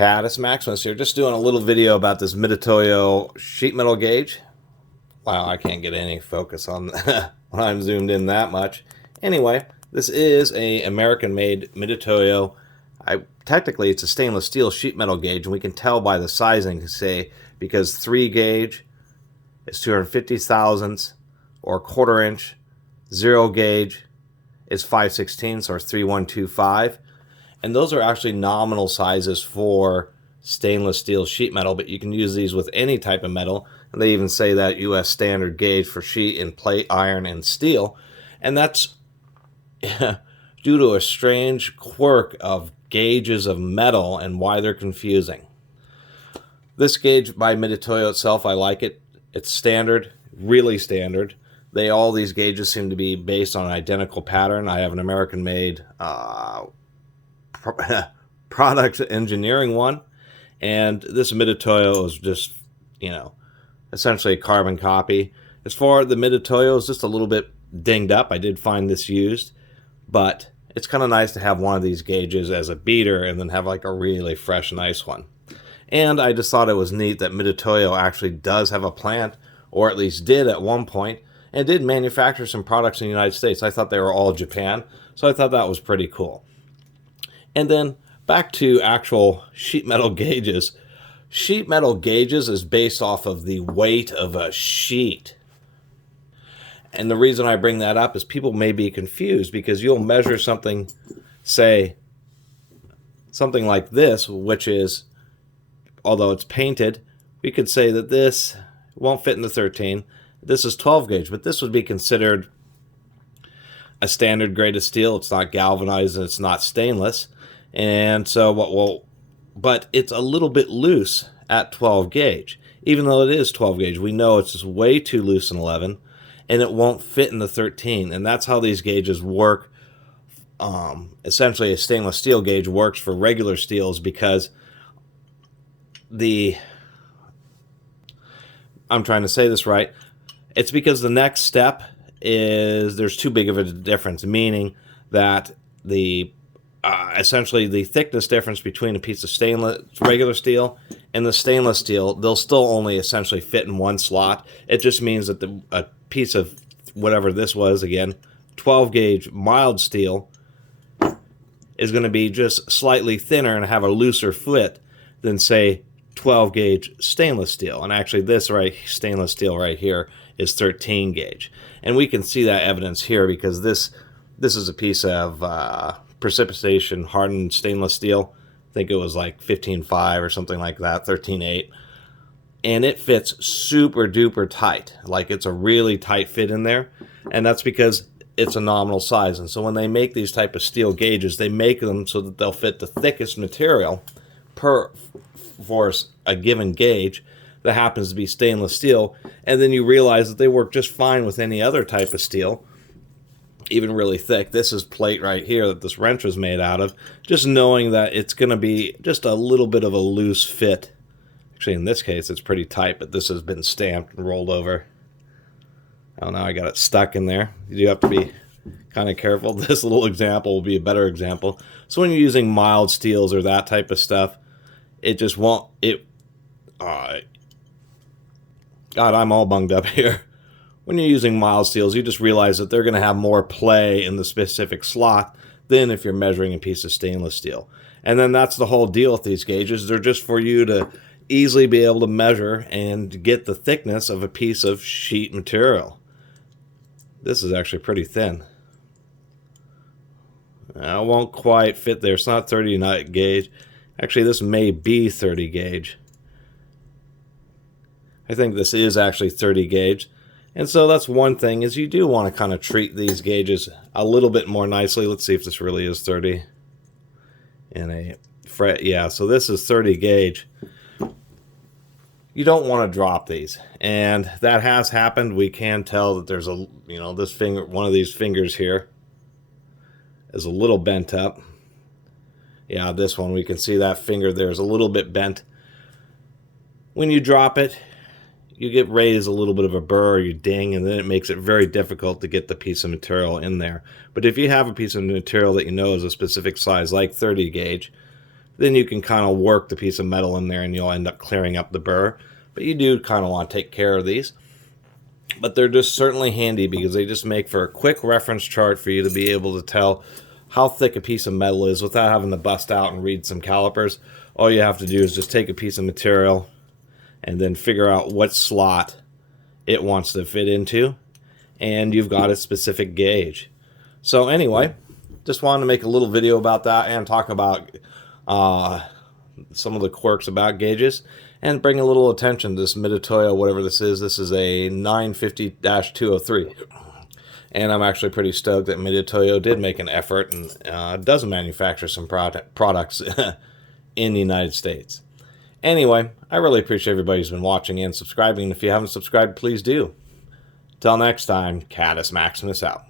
Catus, Maximus here, just doing a little video about this Mitutoyo sheet metal gauge. Wow, I can't get any focus on when I'm zoomed in that much. Anyway, this is a American-made Mitutoyo. Technically, it's a stainless steel sheet metal gauge, and we can tell by the sizing, say, because 3 gauge is 250 thousandths, or quarter inch. 0 gauge is 5/16, or 3125. And those are actually nominal sizes for stainless steel sheet metal, but you can use these with any type of metal. And they even say that U.S. standard gauge for sheet in plate, iron, and steel. And that's due to a strange quirk of gauges of metal and why they're confusing. This gauge by Mitutoyo itself, I like it. It's standard, really standard. All these gauges seem to be based on an identical pattern. I have an American-made product engineering one, and this Mitutoyo is just, essentially a carbon copy. As far as the Mitutoyo is just a little bit dinged up. I did find this used, but it's kind of nice to have one of these gauges as a beater and then have like a really fresh, nice one. And I just thought it was neat that Mitutoyo actually does have a plant, or at least did at one point, and did manufacture some products in the United States. I thought they were all Japan, so I thought that was pretty cool. And then back to actual sheet metal gauges. Sheet metal gauges is based off of the weight of a sheet. And the reason I bring that up is people may be confused, because you'll measure something, say, something like this, which is, although it's painted, we could say that this won't fit in the 13. This is 12 gauge, but this would be considered a standard grade of steel. It's not galvanized and it's not stainless. And so but it's a little bit loose at 12 gauge. Even though it is 12 gauge, we know it's just way too loose in 11, and it won't fit in the 13. And that's how these gauges work. Essentially, a stainless steel gauge works for regular steels, because I'm trying to say this right. It's because the next step is there's too big of a difference, meaning that essentially the thickness difference between a piece of stainless regular steel and the stainless steel, they'll still only essentially fit in one slot. It just means that a piece of whatever this was, again, 12 gauge mild steel, is going to be just slightly thinner and have a looser fit than, say, 12 gauge stainless steel. And actually this stainless steel right here is 13 gauge. And we can see that evidence here, because this is a piece of precipitation hardened stainless steel. I think it was like 15.5 or something like that, 13.8. And it fits super duper tight. Like, it's a really tight fit in there. And that's because it's a nominal size. And so when they make these type of steel gauges, they make them so that they'll fit the thickest material for a given gauge that happens to be stainless steel. And then you realize that they work just fine with any other type of steel, even really thick. This is plate right here that this wrench was made out of, just knowing that it's going to be just a little bit of a loose fit. Actually, in this case, it's pretty tight, but this has been stamped and rolled over. Oh, now I got it stuck in there. You do have to be kind of careful. This little example will be a better example. So when you're using mild steels or that type of stuff, it just won't, God, I'm all bunged up here. When you're using mild steels, you just realize that they're going to have more play in the specific slot than if you're measuring a piece of stainless steel. And then that's the whole deal with these gauges. They're just for you to easily be able to measure and get the thickness of a piece of sheet material. This is actually pretty thin. I won't quite fit there. It's not 30 gauge. Actually, this may be 30 gauge. I think this is actually 30 gauge. And so that's one thing, is you do want to kind of treat these gauges a little bit more nicely. Let's see if this really is 30. Yeah, so this is 30 gauge. You don't want to drop these. And that has happened. We can tell that there's this finger, one of these fingers here is a little bent up. Yeah, this one, we can see that finger there is a little bit bent. When you drop it, you get raised a little bit of a burr, or you ding, and then it makes it very difficult to get the piece of material in there. But if you have a piece of material that you know is a specific size, like 30 gauge, then you can kind of work the piece of metal in there and you'll end up clearing up the burr. But you do kind of want to take care of these. But they're just certainly handy because they just make for a quick reference chart for you to be able to tell how thick a piece of metal is without having to bust out and read some calipers. All you have to do is just take a piece of material and then figure out what slot it wants to fit into, and you've got a specific gauge. So anyway, just wanted to make a little video about that and talk about some of the quirks about gauges and bring a little attention to this Mitutoyo, whatever this is. This is a 950-203. And I'm actually pretty stoked that Mitutoyo did make an effort and does manufacture some products in the United States. Anyway, I really appreciate everybody who's been watching and subscribing. If you haven't subscribed, please do. Till next time, Catus Maximus out.